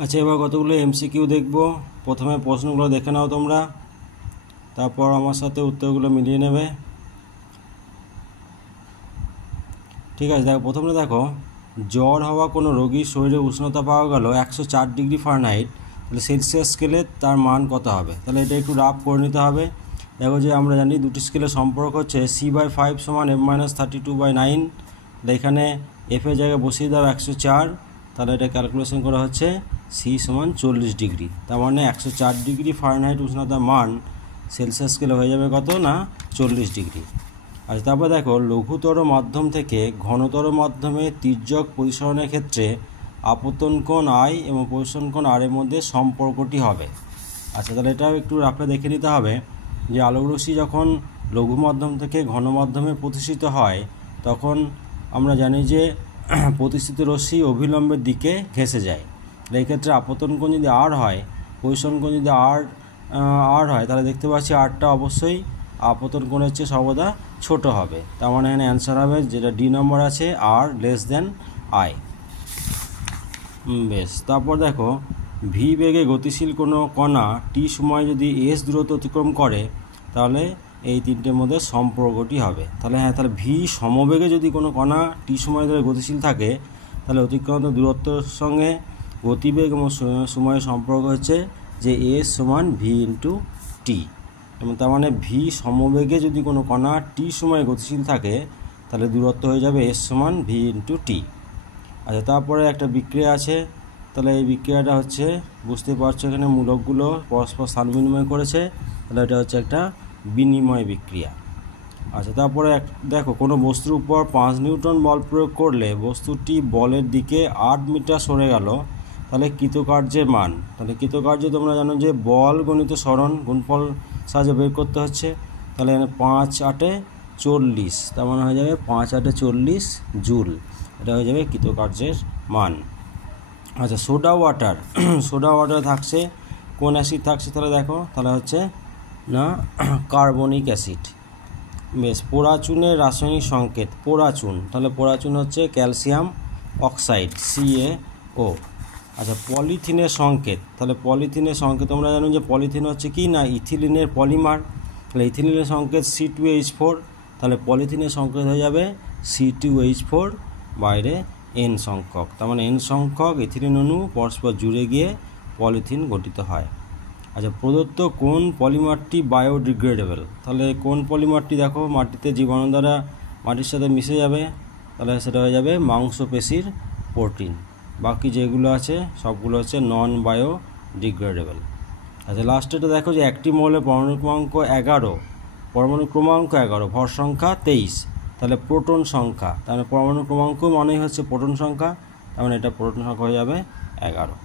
আচ্ছা, এবার কতগুলো এমসিকিউ দেখব। প্রথমে প্রশ্নগুলো দেখে নাও তোমরা, তারপর আমার সাথে উত্তরগুলো মিলিয়ে নেবে। ঠিক আছে, দেখো প্রথমে দেখো, জ্বর হওয়া কোনো রোগীর শরীরে উষ্ণতা পাওয়া গেল 104 ডিগ্রি ফারেনহাইট, তাহলে সেলসিয়াস স্কেলে তার মান কত হবে? তাহলে এটা একটু রাফ করে নিতে হবে। দেখো যে আমরা জানি দুটি স্কেলের সম্পর্ক হচ্ছে C/5 সমান F-32/9। এখানে এফ এর জায়গায় বসিয়ে দাও 104, তাহলে এটা ক্যালকুলেশন করা হচ্ছে C সমান 40 ডিগ্রি। তার মানে 104 ডিগ্রি ফারেনহাইট উষ্ণতার মান সেলসিয়াস স্কেলে হয়ে যাবে কত না 40 ডিগ্রি। আচ্ছা, তারপর দেখো লঘুতর মাধ্যম থেকে ঘনতর মাধ্যমে তির্যক প্রতিসরণের ক্ষেত্রে আপতন কোণ I এবং প্রতিসরণ কোণ R এর মধ্যে সম্পর্কটি হবে। আচ্ছা, তাহলে এটাও একটু রাফে দেখে নিতে হবে যে আলোকরশ্মি যখন লঘু মাধ্যম থেকে ঘন মাধ্যমে প্রতিষ্ঠিত হয় তখন আমরা জানি যে প্রতিষ্ঠিত রশ্মি অভিলম্বের দিকে ঘেঁষে যায়। এই ক্ষেত্রে আপতন কোণ যদি R হয়, প্রতিসরণ কোণ যদি R হয়, তাহলে দেখতে পাচ্ছি Rটা অবশ্যই আপতন কোণের চেয়ে সর্বদা ছোট হবে। তার মানে এখানে অ্যান্সার হবে যেটা ডি নম্বর আছে, R I। বেশ, তারপর দেখো ভি বেগে গতিশীল কোনো কণা টি সময় যদি এস দূরত্ব অতিক্রম করে তাহলে এই তিনটের মধ্যে সম্পর্কটি হবে। তাহলে তাহলে ভি সমবেগে যদি কোনো কণা টি সময় ধরে গতিশীল থাকে তাহলে অতিক্রান্ত দূরত্বের সঙ্গে গতিবেগ এবং সময়ের সম্পর্ক হচ্ছে যে এস সমান ভি ইন্টু টি। এবং তার মানে ভি সমবেগে যদি কোনো কণা টি সময় গতিশীল থাকে তাহলে দূরত্ব হয়ে যাবে এস সমান ভি ইন্টু টি। আচ্ছা, তারপরে একটা বিক্রিয়া আছে, তাহলে এই বিক্রিয়াটা হচ্ছে বুঝতে পারছো এখানে মূলকগুলো পরস্পর স্থান বিনিময় করেছে, তাহলে এটা হচ্ছে একটা বিনিময় বিক্রিয়া। আচ্ছা, তারপরে দেখো কোনো বস্তুর উপর 5 নিউটন বল প্রয়োগ করলে বস্তুটি বলের দিকে 8 মিটার সরে গেল, তাহলে কৃতকার্যের মান। তাহলে কৃতকার্য তোমরা জানো যে বল গণিত সরণ গুণফল সাহায্যে বের করতে হচ্ছে। তাহলে এখানে 5 8 40, তার মানে হয়ে যাবে 5 8 40 জুল। এটা হয়ে যাবে কৃতকার্যের মান। আচ্ছা, সোডা ওয়াটার থাকছে, কোন অ্যাসিড থাকছে তাহলে দেখো, তাহলে হচ্ছে না কার্বনিক অ্যাসিড। বেশ, পোড়াচুনের রাসায়নিক সংকেত, তাহলে পোড়াচুন হচ্ছে ক্যালসিয়াম অক্সাইড CaO। আচ্ছা, পলিথিনের সংকেত, তাহলে পলিথিনের সংকেত তোমরা জানো যে পলিথিন হচ্ছে কি না ইথিলিনের পলিমার। তাহলে ইথিলিনের সংকেত C2H4, তাহলে পলিথিনের সংকেত হয়ে যাবে C2H4 বাইরে N সংখ্যক। তার মানে N সংখ্যক ইথিলিন অণু পরস্পর জুড়ে গিয়ে পলিথিন গঠিত হয়। আচ্ছা, প্রদত্ত কোন পলিমারটি বায়োডিগ্রেডেবল? তাহলে কোন পলিমারটি দেখো মাটিতে জীবাণু দ্বারা মাটির সাথে মিশে যাবে, তাহলে সেটা হয়ে যাবে মাংসপেশির প্রোটিন। বাকি যেগুলো আছে সবগুলো হচ্ছে নন বায়োডিগ্রেডেবল। আচ্ছা, লাস্টেটা দেখো যে একটি মৌলের পরমাণু ক্রমাঙ্ক 11 ভর সংখ্যা 23, তাহলে প্রোটন সংখ্যা, তাহলে পরমাণু ক্রমাঙ্ক মানেই হচ্ছে প্রোটন সংখ্যা, তার মানে এটা প্রোটন সংখ্যা হয়ে যাবে 11।